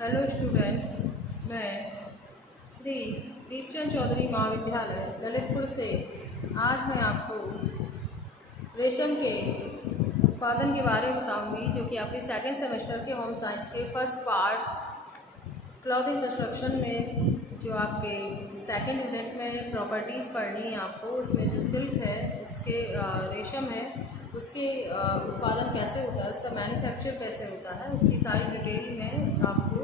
Hello students, मैं श्री दीपचंद चौधरी महाविद्यालय ललितपुर से आज मैं आपको रेशम के उत्पादन के बारे में बताऊंगी, जो कि आपके सेकंड सेमेस्टर के होम साइंस के फर्स्ट पार्ट क्लॉथिंग कंस्ट्रक्शन में जो आपके सेकंड यूनिट में प्रॉपर्टीज़ पढ़नी है आपको। उसमें जो सिल्क है, उसके रेशम है, उसके उत्पादन कैसे होता है, उसका मैन्युफैक्चर कैसे होता है, उसकी सारी डिटेल में आपको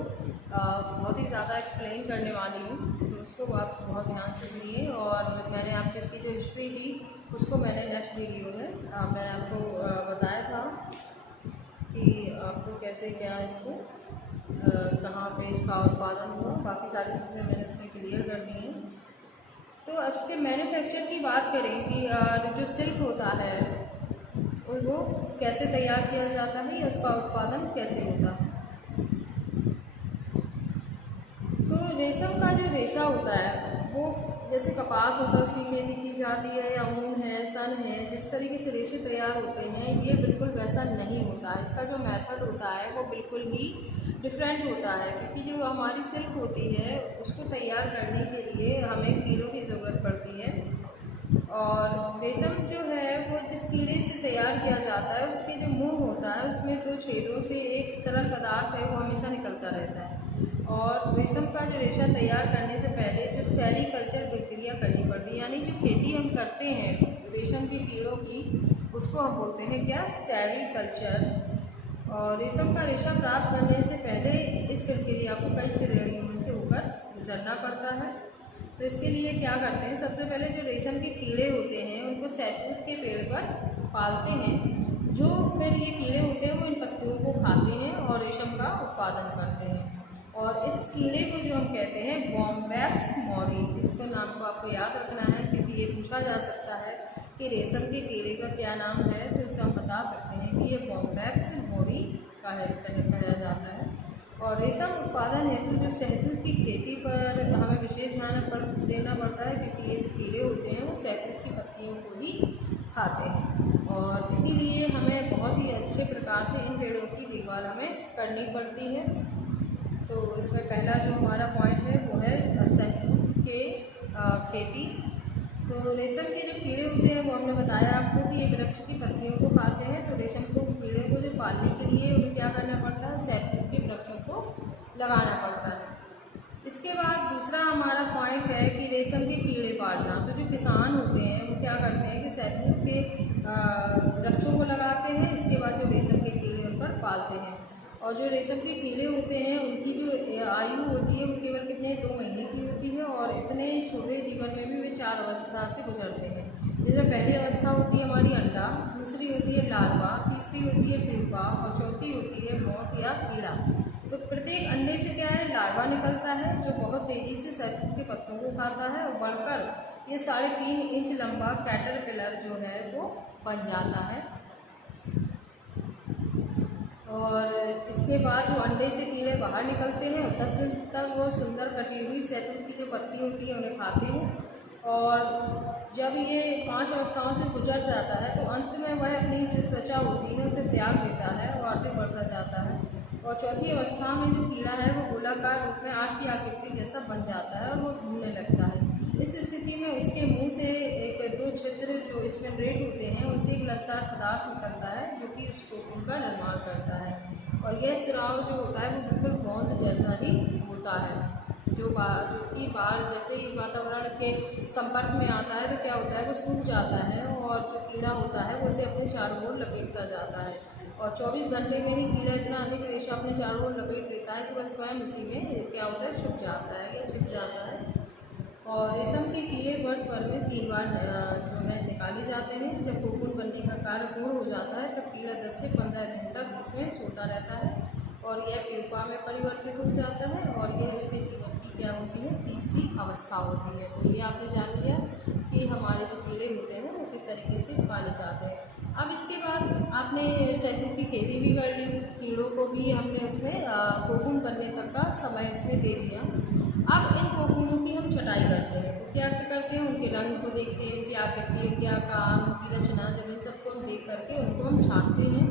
बहुत ही ज़्यादा एक्सप्लेन करने वाली हूँ। तो उसको आप बहुत ध्यान से सुनिए। और मैंने आपकी इसकी जो हिस्ट्री थी उसको मैंने नेक्स्ट वीडियो में मैंने आपको बताया था कि आपको कैसे क्या इसको कहाँ पे इसका उत्पादन हुआ। बाकी सारी चीज़ें मैंने उसमें क्लियर कर दी हैं। तो अब इसके मैन्युफैक्चर की बात करें कि जो सिल्क होता है वो कैसे तैयार किया जाता है या उसका उत्पादन कैसे होता है। तो रेशम का जो रेशा होता है वो जैसे कपास होता है, उसकी खेती की जाती है, या ऊन है, सन है, जिस तरीके से रेशे तैयार होते हैं ये बिल्कुल वैसा नहीं होता है। इसका जो मेथड होता है वो बिल्कुल ही डिफरेंट होता है, क्योंकि जो हमारी सिल्क होती है उसको तैयार करने के लिए हमें कीड़ों की ज़रूरत पड़ती है। और रेशम जो है वो जिस कीड़े से तैयार किया जाता है उसके जो मुंह होता है उसमें 2 छेदों से एक तरल पदार्थ है वो हमेशा निकलता रहता है। और रेशम का जो रेशा तैयार करने से पहले जो सेरीकल्चर प्रक्रिया करनी पड़ती है, यानी जो खेती हम करते हैं रेशम के कीड़ों की, उसको हम बोलते हैं क्या, सेरीकल्चर। और रेशम का रेशा प्राप्त करने से पहले इस प्रक्रिया को कई श्रेणियों में से होकर गुजरना पड़ता है। तो इसके लिए क्या करते हैं, सबसे पहले जो रेशम के कीड़े होते हैं उनको सहतूत के पेड़ पर पालते हैं। जो फिर ये कीड़े होते हैं वो इन पत्तियों को खाते हैं और रेशम का उत्पादन करते हैं। और इस कीड़े को जो हम कहते हैं बॉम्बैक्स मौरी, इसका नाम को आपको याद रखना है, क्योंकि ये पूछा जा सकता है कि रेशम के कीड़े का क्या नाम है। तो इससे हम बता सकते हैं कि ये बॉम्बैक्स मौरी कहा जाता है। और रेशम उत्पादन हेतु जो शहतूत की खेती पर हमें विशेष ध्यान देना पड़ता है, क्योंकि ये जो कीड़े होते हैं वो शहतूत की पत्तियों को ही खाते हैं। और इसीलिए हमें बहुत ही अच्छे प्रकार से इन पेड़ों की देखभाल हमें करनी पड़ती है। तो इसमें पहला जो हमारा पॉइंट है वो है शहतूत के खेती। तो रेशम के जो कीड़े होते हैं वो हमने बताया आपको कि एक वृक्ष की पत्तियों को खाते हैं। तो रेशम को कीड़े को जो पालने के लिए उन्हें क्या करना पड़ता है, शहतूत के वृक्षों को लगाना पड़ता है। इसके बाद दूसरा हमारा पॉइंट है कि रेशम के कीड़े पालना। तो जो किसान होते हैं वो क्या करते हैं कि शहतूत के वृक्षों को लगाते हैं, इसके बाद जो रेशम के कीड़े उन पर पालते हैं। और जो रेशम के कीड़े होते हैं उनकी जो आयु होती है वो केवल कितने 2 महीने की होती है। और इतने छोटे जीवन में भी वे 4 अवस्था से गुजरते हैं। जैसे पहली अवस्था होती है हमारी अंडा, दूसरी होती है लार्वा, तीसरी होती है प्यूपा और चौथी होती है मौत या कीड़ा। तो प्रत्येक अंडे से क्या है, लार्वा निकलता है जो बहुत तेज़ी से शहतूत के पत्तों को खाता है और बढ़कर ये 3.5 इंच लंबा कैटरपिलर जो है वो बन जाता है। और इसके बाद जो अंडे से कीड़े बाहर निकलते हैं और 10 दिन तक वो सुंदर कटी हुई शहतूत की जो पत्ती होती है उन्हें खाते हैं। और जब ये 5 अवस्थाओं से गुजर जाता है तो अंत में वह अपनी जो त्वचा होती है उसे त्याग देता है और आगे बढ़ता जाता है। और चौथी अवस्था में जो कीड़ा है वो गोलाकार रूप में 8 की आकृति जैसा बन जाता है और वो घूमने लगता है। इस स्थिति में उसके मुंह से 2 छिद्र जो इसमें रेट होते हैं उनसे एक लचदार पदार्थ निकलता है जो कि उस कोकून का निर्माण करता है। और यह स्राव जो होता है वो बिल्कुल गोंद जैसा ही होता है, जो कि बाहर जैसे ही वातावरण के संपर्क में आता है तो क्या होता है, वो सूख जाता है और जो कीड़ा होता है वो उसे अपने चारों ओर लपेटता जाता है। और 24 घंटे में ही कीड़ा इतना अधिक रेशा अपने चारों ओर लपेट लेता है कि वह स्वयं उसी में क्या होता है, छुप जाता है या छिप जाता है। और रेशम के कीड़े वर्ष भर में 3 बार जो है निकाले जाते हैं। जब कोकून बनने का कार्य पूर्ण हो जाता है तब कीड़ा 10 से 15 दिन तक इसमें सोता रहता है और यह प्यूपा में परिवर्तित हो जाता है। और यह उसके जीवन की क्या होती है, तीसरी अवस्था होती है। तो ये आपने जान लिया कि हमारे जो कीड़े होते हैं वो किस तरीके से पाले जाते हैं। अब इसके बाद आपने शहतूत की खेती भी कर ली, कीड़ों को भी हमने उसमें कोकून बनने तक का समय उसमें दे दिया। अब इन कोकूनों की हम छटाई करते हैं। तो क्या से करते हैं, उनके रंग को देखते हैं, उनकी आकृति, उनके आकार, उनकी रचना, जब इन सबको हम देख करके उनको हम छांटते हैं।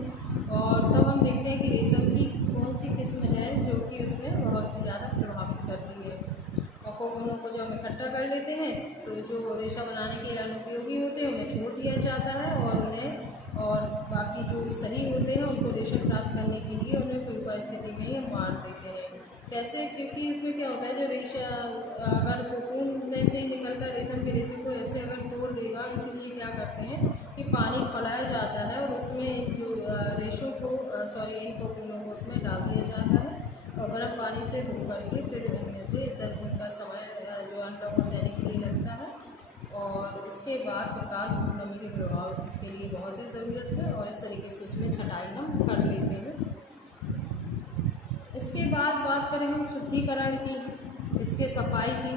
और तब हम देखते हैं कि रेशम की कौन सी किस्म है जो कि उसमें बहुत कर लेते हैं तो जो रेशा बनाने के अनुपयोगी होते हैं उन्हें छोड़ दिया जाता है और बाकी जो सही होते हैं उनको रेशम प्राप्त करने के लिए उन्हें कोई परिस्थिति में ही मार देते हैं। कैसे? क्योंकि इसमें क्या होता है, जो रेशा अगर कोकून में से ही निकलकर रेशम के रेशे को ऐसे अगर तोड़ देगा, इसीलिए क्या करते हैं कि पानी फैलाया जाता है और उसमें जो रेशों को इन कोकूनों को उसमें डाल दिया जाता है और गर्म पानी से धो करके फिर इनमें से 10 दिन का समय जो अंडों को सहने के लिए लगता है और इसके बाद प्रकाश धूप नमी के प्रभाव इसके लिए बहुत ही ज़रूरत है और इस तरीके से उसमें छटाई हम कर लेते हैं। इसके बाद बात करें हम शुद्धिकरण की, इसके सफाई की,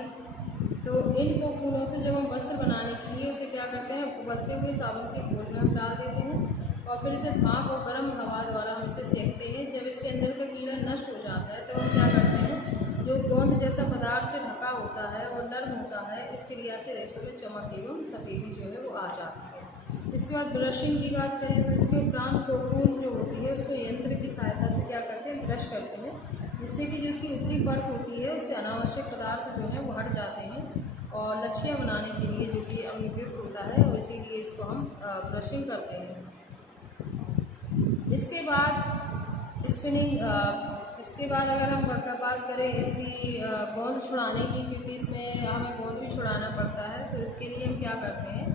तो इन कोकूनों से जब हम वस्त्र बनाने के लिए उसे क्या करते हैं, उबलते हुए साबुन के घोल में हम डाल देते हैं और फिर इसे भाप और गर्म हवा द्वारा हम इसे सेकते हैं। जब इसके अंदर का कीड़ा नष्ट हो जाता है तो हम क्या करते हैं, जो गोंद जैसा पदार्थ से ढका होता है और नर्म होता है, इस क्रिया से रेशों में चमक एवं सफ़ेदी जो है वो आ जाती है। इसके बाद ब्रशिंग की बात करें तो इसके उपरांत कोकून जो होती है उसको यंत्र की सहायता से क्या करते हैं, ब्रश करते हैं, जिससे कि जो उसकी ऊपरी परत होती है उससे अनावश्यक पदार्थ जो है वो हट जाते हैं और लच्छियाँ बनाने के लिए जो कि अनुपयुक्त होता है और इसीलिए इसको हम ब्रशिंग करते हैं। इसके बाद स्पिनिंग, इसके बाद अगर हम बात करें इसकी गोंद छुड़ाने की, क्योंकि इसमें हमें गोंद भी छुड़ाना पड़ता है, तो इसके लिए हम क्या करते हैं,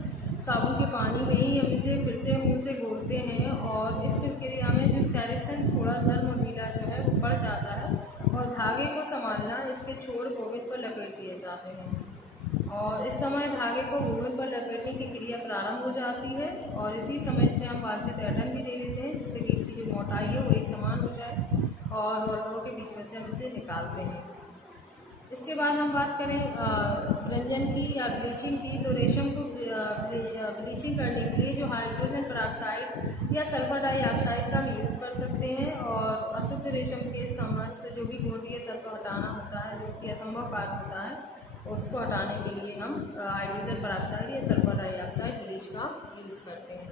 साबुन के पानी में ही हम इसे फिर से मुँह से घोलते हैं और इस प्रक्रिया में जो सेरेसन थोड़ा नर्म और ढीला जो है वो बढ़ जाता है और धागे को संभालना इसके छोर बोबिन पर लपेट दिए जाते हैं और इस समय धागे को बोबिन पर लपेटने की क्रिया प्रारंभ हो जाती है और इसी समय इसमें हम वांछित ऐंठन भी दे देते हैं, जिससे कि इसकी जो मोटाई है वो एक समान हो जाए और रोलरों के बीच में से हम इसे निकालते हैं। इसके बाद हम बात करें रंजन की या ब्लीचिंग की, तो रेशम को ब्लीचिंग करने के लिए जो हाइड्रोजन पेरोक्साइड या सल्फर डाइऑक्साइड का भी यूज़ कर सकते हैं और अशुद्ध रेशम के समस्त जो भी गोंदीय तत्व हटाना होता है, जो कि असंभव कार्य होता है, उसको हटाने के लिए हम हाइड्रोजन पेरोक्साइड या सल्फर डाइऑक्साइड ब्लीच का यूज़ करते हैं।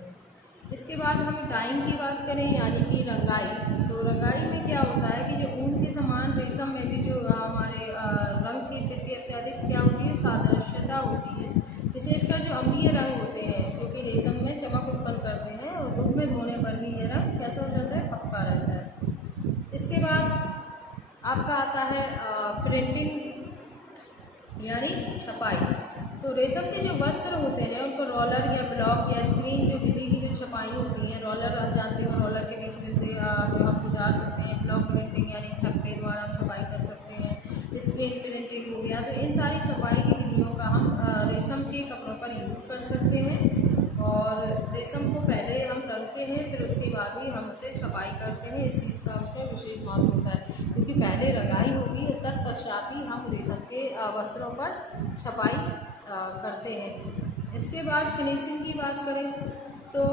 इसके बाद हम डाइंग की बात करें यानी कि रंगाई, तो रंगाई में क्या होता है कि जो ऊन के समान रेशम में भी जो हमारे रंग की वृद्धि अत्यधिक क्या होती है, सादृश्यता होती है, विशेषकर जो अम्लीय रंग होते हैं क्योंकि रेशम में चमक उत्पन्न करते हैं और धूप में धोने पर भी ये रंग कैसा हो जाता है, पक्का रहता है। इसके बाद आपका आता है प्रिंटिंग यानी छपाई, तो रेशम के जो वस्त्र होते हैं उनको रोलर या ब्लॉक या स्क्रीन जो विधि की जो छपाई होती है, रोलर आप जानते हो, रोलर के बीच में से जो आप गुजार सकते हैं, ब्लॉक प्रिंटिंग यानी ठप्पे द्वारा आप छपाई कर सकते हैं, स्क्रीन प्रिंटिंग हो गया, तो इन सारी छपाई की विधियों का हम रेशम के कपड़ों पर यूज़ कर सकते हैं और रेशम को पहले हम रंगते हैं फिर उसके बाद ही हम उसे छपाई करते हैं। इस चीज़ का उसमें विशेष महत्व होता है क्योंकि पहले रंगाई होगी, तत्पश्चात ही हम रेशम के वस्त्रों पर छपाई करते हैं। इसके बाद फिनिशिंग की बात करें तो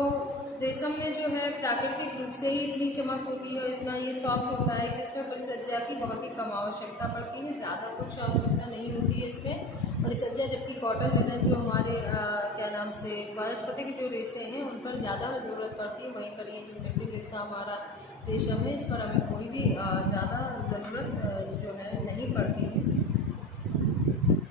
रेशम में जो है प्राकृतिक रूप से ही इतनी चमक होती है, इतना ये सॉफ्ट होता है कि इसमें परिसज्जा की बहुत ही कम आवश्यकता पड़ती है, ज़्यादा कुछ आवश्यकता नहीं होती है इसमें परिसज्जा, जबकि कॉटन लिनन जो हमारे क्या नाम से वानस्पतिक जो रेशे हैं उन पर ज़्यादा ज़रूरत पड़ती है, वहीं पर ये जो कृत्रिम रेशा हमारा रेशम है इस पर हमें कोई भी ज़्यादा ज़रूरत जो है नहीं पड़ती है।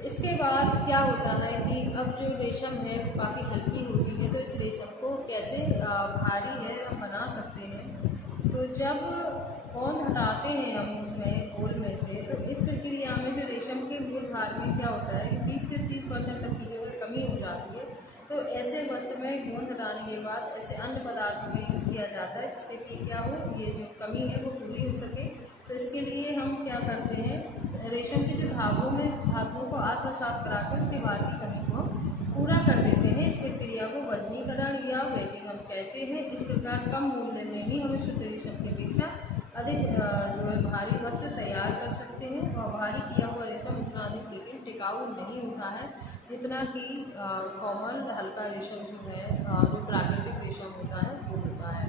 इसके बाद क्या होता है कि अब जो रेशम है वो काफ़ी हल्की होती है, तो इस रेशम को कैसे भारी है हम बना सकते हैं। तो जब गोंद हटाते हैं हम उसमें घोल में से, तो इस प्रक्रिया में जो रेशम के मूल भार में क्या होता है कि 20 से 30% तक की जो है कमी हो जाती है, तो ऐसे वस्त्र में गोंद हटाने के बाद ऐसे अन्य पदार्थों का यूज़ किया जाता है जिससे कि क्या हो, ये जो कमी है वो पूरी हो सके। तो इसके लिए हम क्या करते हैं, रेशम के जो धागों को आत्मसात कराकर उसके बाद की कमी को पूरा कर देते हैं। इस प्रक्रिया को वजनीकरण या वेटिंग हम कहते हैं। इस प्रकार कम मूल्य में ही हम शुद्ध रेशम की अपेक्षा अधिक जो है भारी वस्त्र तैयार कर सकते हैं और भारी किया हुआ रेशम उतना अधिक लेकिन टिकाऊ नहीं होता है जितना कि कॉमन हल्का रेशम जो है जो प्राकृतिक रेशम होता है वो होता है।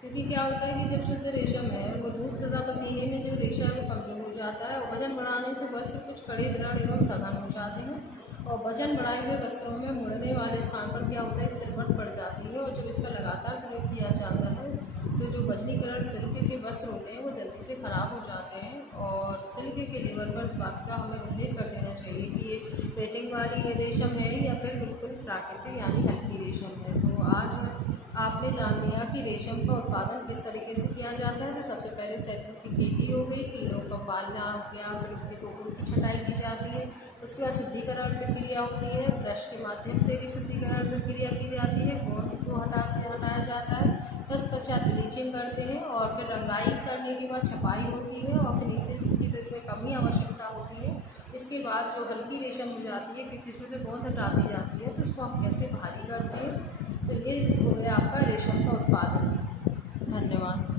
क्योंकि क्या होता है कि जब शुद्ध रेशम है वो धूप तथा पसीने में जो रेशा है वो कमजोर हो जाता है और वजन बढ़ाने से वस्त्र कुछ कड़े दृढ़ एवं सघन हो जाते हैं और वजन बढ़ाए हुए वस्त्रों में मुड़ने वाले स्थान पर क्या होता है, सिरवट पड़ जाती है और जब इसका लगातार प्रयोग किया जाता है तो जो वजनीकरण सिल्क के वस्त्र होते हैं वो जल्दी से ख़राब हो जाते हैं। और सिल्क के लेवल पर इस बात का हमें उल्लेख कर देना चाहिए कि ये रेटिंग वाली रेशम है या फिर बिल्कुल प्राकृतिक यानी हल्की रेशम है। तो आज आपने जान लिया कि रेशम का उत्पादन किस तरीके से किया जाता है। तो सबसे पहले शहतूत की खेती हो गई, कीड़ों का पालना हो गया, फिर उसके कोकून की छटाई की जाती है। उसके बाद शुद्धिकरण प्रक्रिया होती है, ब्रश के माध्यम से भी शुद्धिकरण प्रक्रिया की जाती है, गोंद को हटाया जाता है। तत्पश्चात ब्लीचिंग करते हैं और फिर रंगाई करने के बाद छपाई होती है और फिनिशिंग की तो इसमें कम ही आवश्यकता होती है। इसके बाद जो हल्की रेशम हो जाती है, क्योंकि इसमें से गोंद हटा दी जाती है, तो उसको हम कैसे भारी करते हैं। तो ये हो गया आपका रेशम का उत्पादन। धन्यवाद।